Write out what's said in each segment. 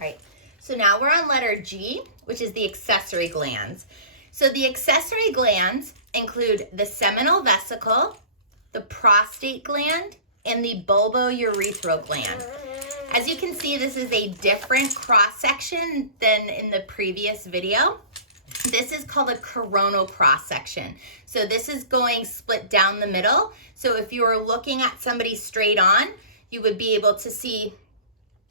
Right. So now we're on letter G, which is the accessory glands. So the accessory glands include the seminal vesicle, the prostate gland, and the bulbourethral gland. As you can see, this is a different cross-section than in the previous video. This is called a coronal cross-section. So this is going split down the middle. So if you were looking at somebody straight on, you would be able to see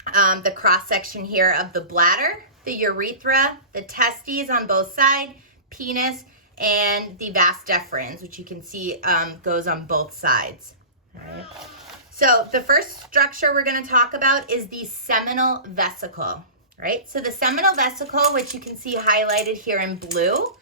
the cross-section here of the bladder, the urethra, the testes on both sides, penis, and the vas deferens, which you can see goes on both sides. All right. So the first structure we're going to talk about is the seminal vesicle, right? So the seminal vesicle, which you can see highlighted here in blue,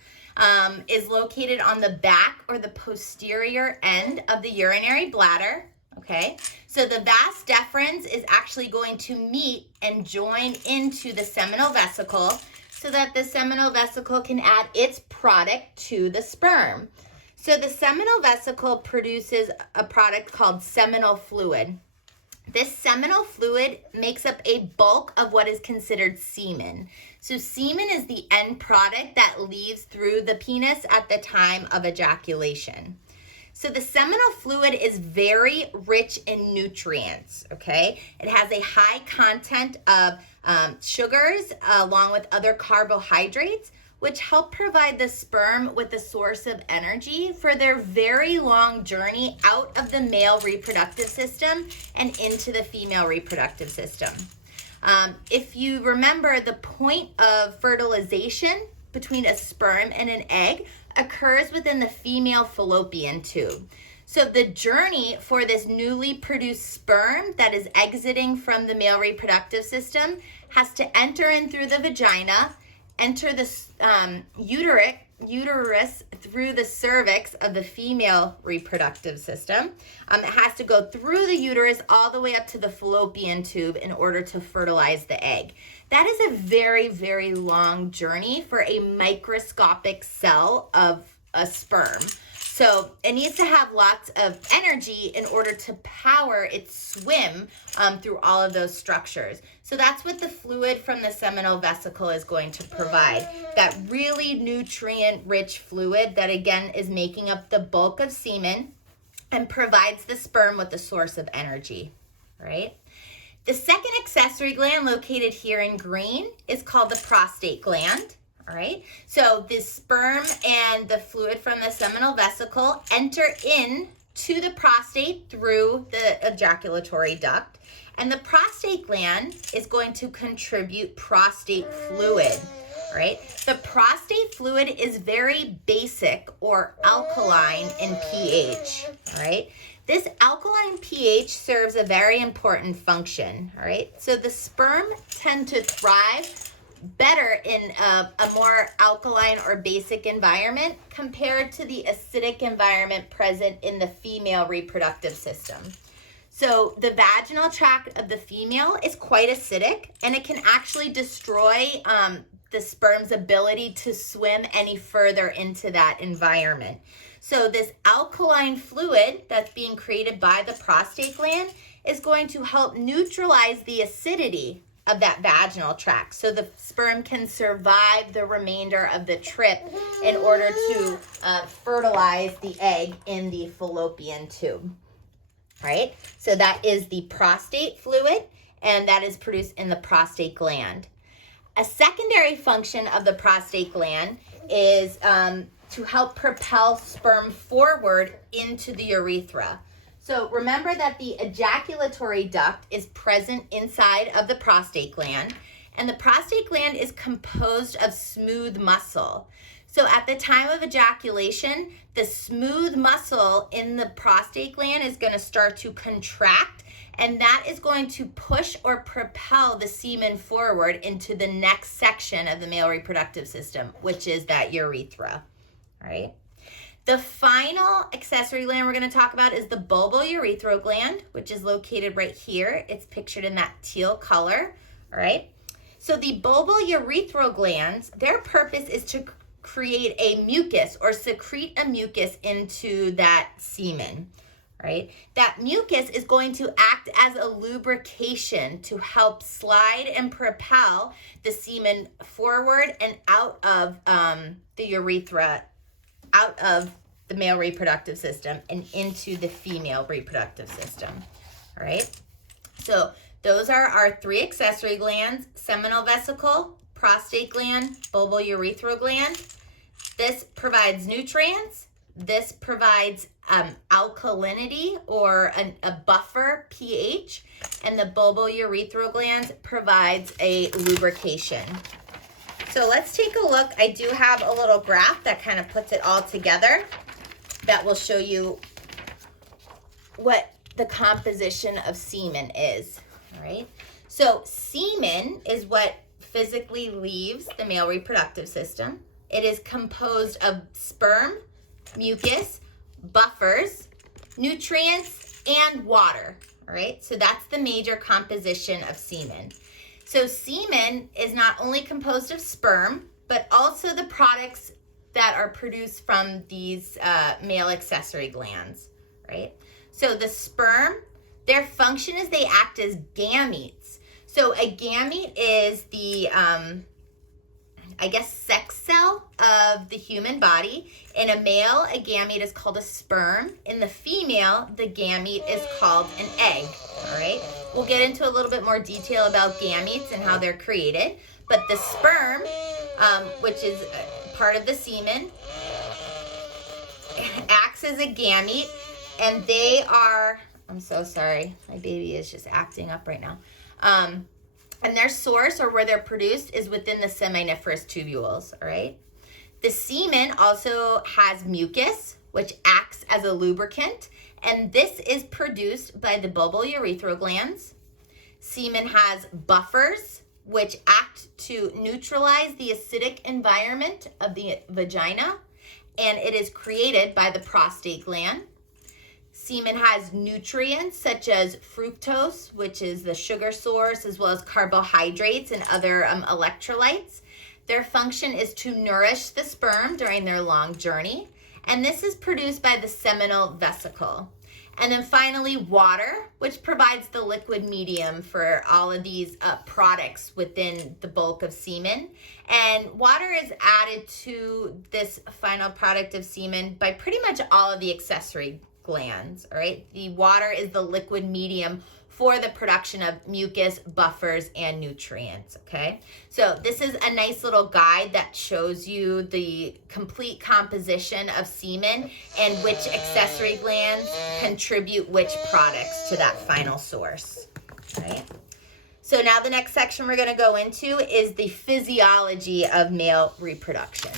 is located on the back or the posterior end of the urinary bladder, okay? So the vas deferens is actually going to meet and join into the seminal vesicle so that the seminal vesicle can add its product to the sperm. So the seminal vesicle produces a product called seminal fluid. This seminal fluid makes up a bulk of what is considered semen. So semen is the end product that leaves through the penis at the time of ejaculation. So the seminal fluid is very rich in nutrients, okay? It has a high content of sugars along with other carbohydrates, which help provide the sperm with a source of energy for their very long journey out of the male reproductive system and into the female reproductive system. If you remember, the point of fertilization between a sperm and an egg occurs within the female fallopian tube. So the journey for this newly produced sperm that is exiting from the male reproductive system has to enter in through the vagina, enter the uterus through the cervix of the female reproductive system. It has to go through the uterus all the way up to the fallopian tube in order to fertilize the egg. That is a very, very long journey for a microscopic cell of a sperm. So it needs to have lots of energy in order to power its swim through all of those structures. So that's what the fluid from the seminal vesicle is going to provide. That really nutrient-rich fluid that, again, is making up the bulk of semen and provides the sperm with the source of energy, right? The second accessory gland located here in green is called the prostate gland. All right, so the sperm and the fluid from the seminal vesicle enter in to the prostate through the ejaculatory duct, and the prostate gland is going to contribute prostate fluid, right? The prostate fluid is very basic or alkaline in pH, all right? This alkaline pH serves a very important function, all right? So the sperm tend to thrive better in a more alkaline or basic environment compared to the acidic environment present in the female reproductive system. So the vaginal tract of the female is quite acidic, and it can actually destroy the sperm's ability to swim any further into that environment. So this alkaline fluid that's being created by the prostate gland is going to help neutralize the acidity of that vaginal tract, so the sperm can survive the remainder of the trip in order to fertilize the egg in the fallopian tube, right? So that is the prostate fluid, and that is produced in the prostate gland. A secondary function of the prostate gland is to help propel sperm forward into the urethra. So remember that the ejaculatory duct is present inside of the prostate gland, and the prostate gland is composed of smooth muscle. So at the time of ejaculation, the smooth muscle in the prostate gland is going to start to contract, and that is going to push or propel the semen forward into the next section of the male reproductive system, which is that urethra, all right? The final accessory gland we're going to talk about is the bulbourethral gland, which is located right here. It's pictured in that teal color, all right? So the bulbourethral glands, their purpose is to create a mucus or secrete a mucus into that semen, right? That mucus is going to act as a lubrication to help slide and propel the semen forward and out of the urethra, out of the male reproductive system and into the female reproductive system, all right? So those are our 3 accessory glands: seminal vesicle, prostate gland, bulbourethral gland. This provides nutrients. This provides alkalinity, or a buffer pH, and the bulbourethral glands provides a lubrication. So let's take a look. I do have a little graph that kind of puts it all together that will show you what the composition of semen is, all right? So semen is what physically leaves the male reproductive system. It is composed of sperm, mucus, buffers, nutrients, and water, all right? So that's the major composition of semen. So semen is not only composed of sperm, but also the products that are produced from these male accessory glands, right? So the sperm, their function is they act as gametes. So a gamete is the, sex cell of the human body. In a male, a gamete is called a sperm. In the female, the gamete is called an egg, all right? We'll get into a little bit more detail about gametes and how they're created. But the sperm, which is part of the semen, acts as a gamete, and they are, I'm so sorry, my baby is just acting up right now. And their source, or where they're produced, is within the seminiferous tubules, all right? The semen also has mucus, which acts as a lubricant, and this is produced by the bulbourethral glands. Semen has buffers, which act to neutralize the acidic environment of the vagina, and it is created by the prostate gland. Semen has nutrients such as fructose, which is the sugar source, as well as carbohydrates and other electrolytes. Their function is to nourish the sperm during their long journey, and this is produced by the seminal vesicle. And then finally, water, which provides the liquid medium for all of these products within the bulk of semen. And water is added to this final product of semen by pretty much all of the accessory glands, all right? The water is the liquid medium for the production of mucus, buffers, and nutrients, okay? So this is a nice little guide that shows you the complete composition of semen and which accessory glands contribute which products to that final source, right? So now the next section we're gonna go into is the physiology of male reproduction.